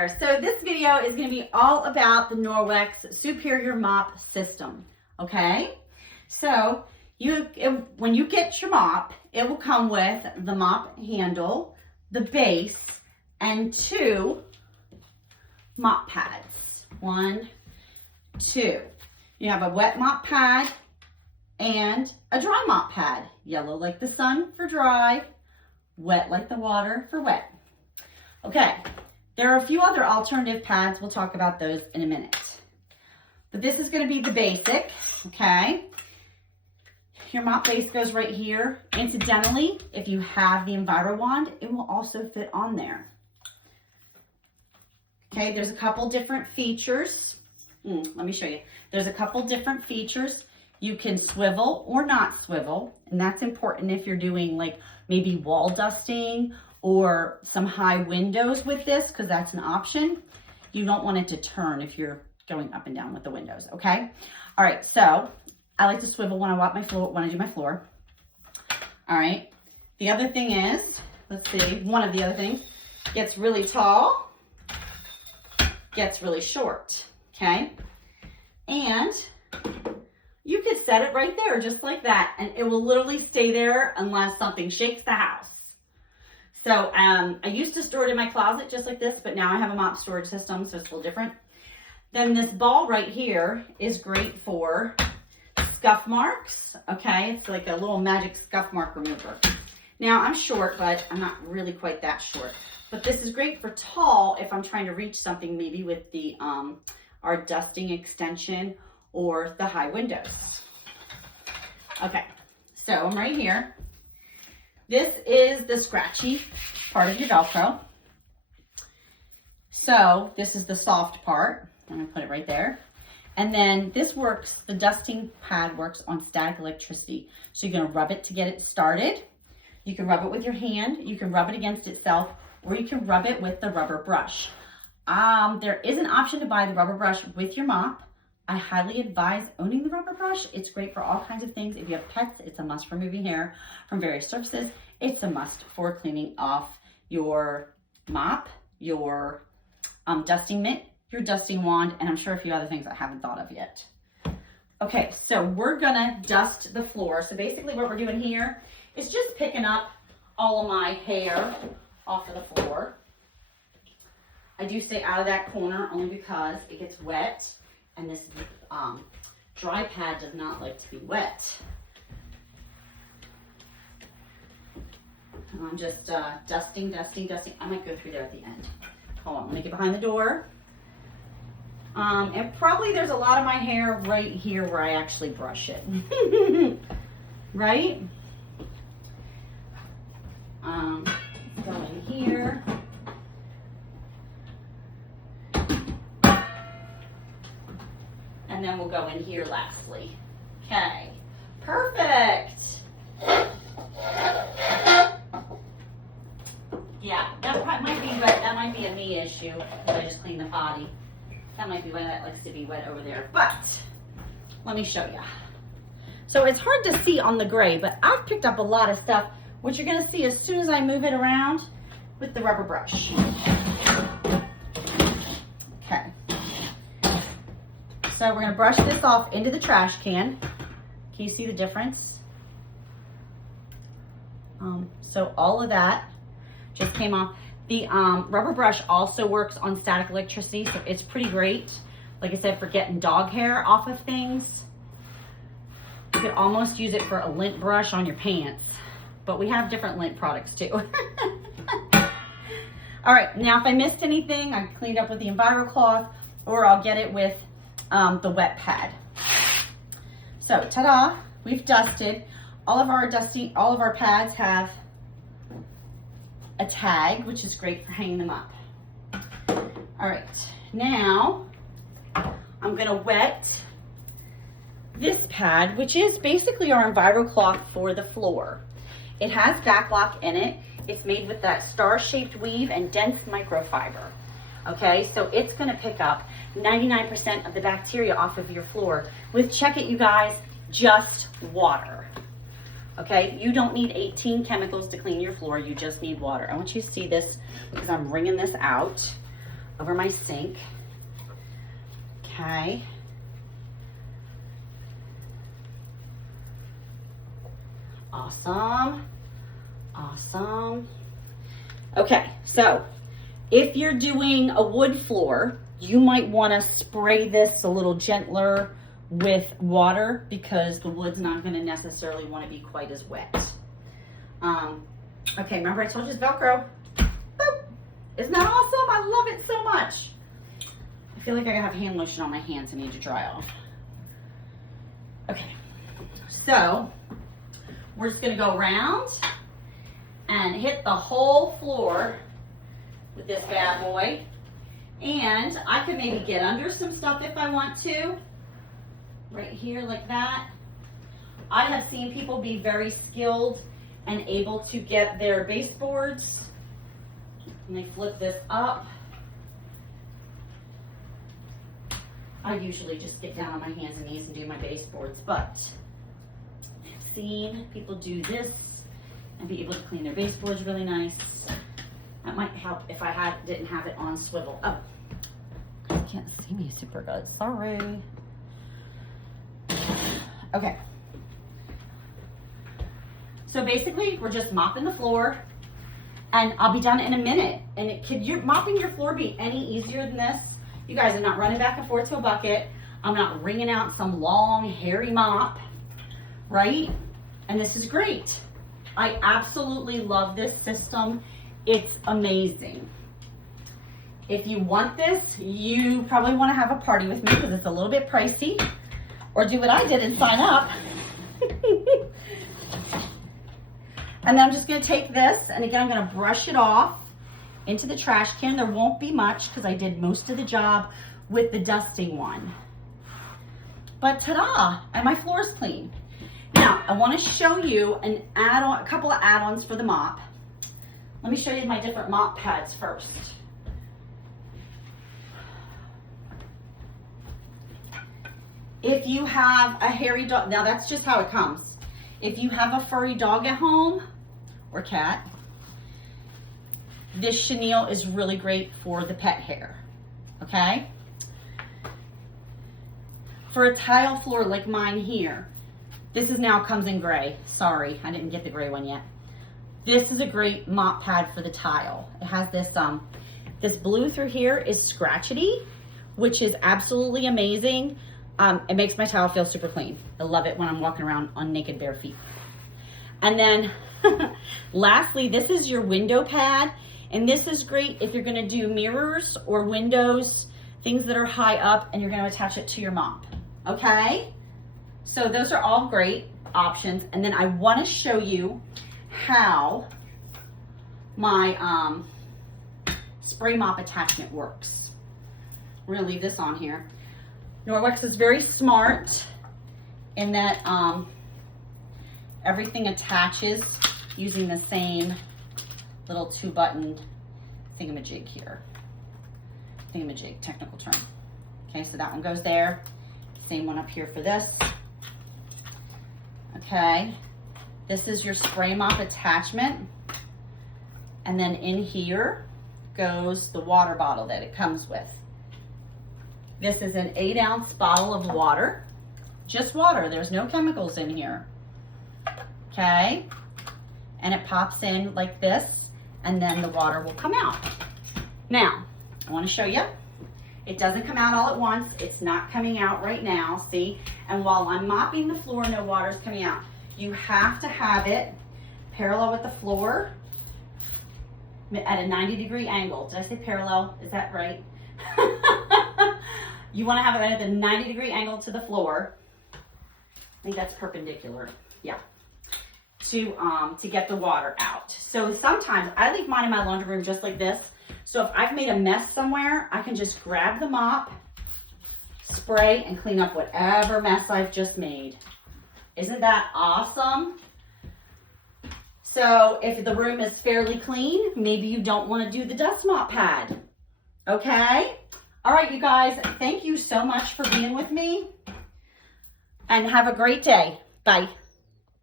there. So this video is going to be all about the Norwex Superior Mop System. Okay, so when you get your mop, it will come with the mop handle, the base, and 2 mop pads. 1, 2. You have a wet mop pad and a dry mop pad. Yellow like the sun for dry, wet like the water for wet. Okay, there are a few other alternative pads. We'll talk about those in a minute. But this is going to be the basic, okay? Your mop base goes right here. Incidentally, if you have the Enviro wand, it will also fit on there. Okay, there's a couple different features. Let me show you. There's a couple different features. You can swivel or not swivel, and that's important if you're doing like maybe wall dusting or some high windows with this, because that's an option. You don't want it to turn if you're going up and down with the windows, okay? All right, so I like to swivel when I wipe my floor, when I do my floor. All right, the other thing is, let's see, one of the other things, gets really tall, gets really short, okay? And you could set it right there just like that, and it will literally stay there unless something shakes the house. So I used to store it in my closet just like this, but now I have a mop storage system, so it's a little different. Then this ball right here is great for scuff marks, okay? It's like a little magic scuff mark remover. Now I'm short, but I'm not really quite that short. But this is great for tall if I'm trying to reach something maybe with the our dusting extension or the high windows. Okay, so I'm right here. This is the scratchy part of your Velcro. So this is the soft part. I'm gonna put it right there. And then this works, the dusting pad works on static electricity. So you're gonna rub it to get it started. You can rub it with your hand, you can rub it against itself, or you can rub it with the rubber brush. There is an option to buy the rubber brush with your mop. I highly advise owning the rubber brush. It's great for all kinds of things. If you have pets, it's a must for removing hair from various surfaces. It's a must for cleaning off your mop, your dusting mitt, your dusting wand, and I'm sure a few other things I haven't thought of yet. Okay, so we're gonna dust the floor. So basically what we're doing here is just picking up all of my hair off of the floor. I do stay out of that corner only because it gets wet. And this dry pad does not like to be wet. And I'm just dusting. I might go through there at the end. Hold on, let me get behind the door. And probably there's a lot of my hair right here where I actually brush it. Right? Go in here. And then we'll go in here lastly. Okay, perfect. Yeah, that might be wet. That might be a me issue. I just cleaned the potty. That might be wet. That likes to be wet over there. But let me show you. So it's hard to see on the gray, but I've picked up a lot of stuff, which you're gonna see as soon as I move it around with the rubber brush. Okay. So we're gonna brush this off into the trash can. Can you see the difference? So all of that just came off. The rubber brush also works on static electricity, so it's pretty great. Like I said, for getting dog hair off of things. You could almost use it for a lint brush on your pants, but we have different lint products too. All right, now if I missed anything, I cleaned up with the Enviro cloth, or I'll get it with the wet pad. So ta-da, we've dusted. All of our pads have a tag, which is great for hanging them up. All right, now I'm gonna wet this pad, which is basically our Enviro cloth for the floor. It has back lock in it. It's made with that star-shaped weave and dense microfiber. Okay, so it's gonna pick up 99% of the bacteria off of your floor with, check it you guys, just water. Okay, you don't need 18 chemicals to clean your floor, you just need water. I want you to see this because I'm wringing this out. over my sink. Okay. Awesome. Awesome. Okay, so if you're doing a wood floor, you might want to spray this a little gentler with water because the wood's not going to necessarily want to be quite as wet. Okay, remember I told you it's Velcro. Boop. Isn't that awesome? I love it so much. I feel like I have hand lotion on my hands and need to dry off. Okay, so we're just going to go around and hit the whole floor with this bad boy. And I could maybe get under some stuff if I want to. Right here like that. I have seen people be very skilled and able to get their baseboards. And they flip this up. I usually just get down on my hands and knees and do my baseboards, but I've seen people do this and be able to clean their baseboards really nice. That might help if I didn't have it on swivel. Oh, you can't see me super good, sorry. Okay. So basically, we're just mopping the floor, and I'll be done in a minute. And could mopping your floor be any easier than this? You guys are not running back and forth to a bucket. I'm not wringing out some long, hairy mop, right? And this is great. I absolutely love this system. It's amazing. If you want this, you probably want to have a party with me because it's a little bit pricey. Or do what I did and sign up. And then I'm just going to take this, and again, I'm going to brush it off into the trash can. There won't be much because I did most of the job with the dusting one. But ta-da! And my floor's clean. Now, I want to show you a couple of add-ons for the mop. Let me show you my different mop pads first. If you have a hairy dog, now that's just how it comes. If you have a furry dog at home, or cat, this chenille is really great for the pet hair, okay? For a tile floor like mine here, this now comes in gray. Sorry, I didn't get the gray one yet. This is a great mop pad for the tile. It has this, this blue through here is scratchety, which is absolutely amazing. It makes my towel feel super clean. I love it when I'm walking around on naked bare feet. And then lastly, this is your window pad. And this is great if you're gonna do mirrors or windows, things that are high up, and you're gonna attach it to your mop, okay? So those are all great options. And then I wanna show you how my spray mop attachment works. We're gonna leave this on here. Norwex is very smart in that everything attaches using the same little 2-button thingamajig here. Thingamajig, technical term. Okay, so that one goes there. Same one up here for this. Okay, this is your spray mop attachment. And then in here goes the water bottle that it comes with. This is an 8-ounce bottle of water, just water. There's no chemicals in here, okay? And it pops in like this, and then the water will come out. Now, I wanna show you. It doesn't come out all at once. It's not coming out right now, see? And while I'm mopping the floor, no water's coming out. You have to have it parallel with the floor at a 90-degree angle. Did I say parallel? Is that right? You want to have it at a 90-degree angle to the floor. I think that's perpendicular. Yeah. To get the water out. So sometimes I leave mine in my laundry room just like this. So if I've made a mess somewhere, I can just grab the mop, spray, and clean up whatever mess I've just made. Isn't that awesome? So if the room is fairly clean, maybe you don't want to do the dust mop pad. Okay? All right, you guys, thank you so much for being with me, and have a great day. Bye.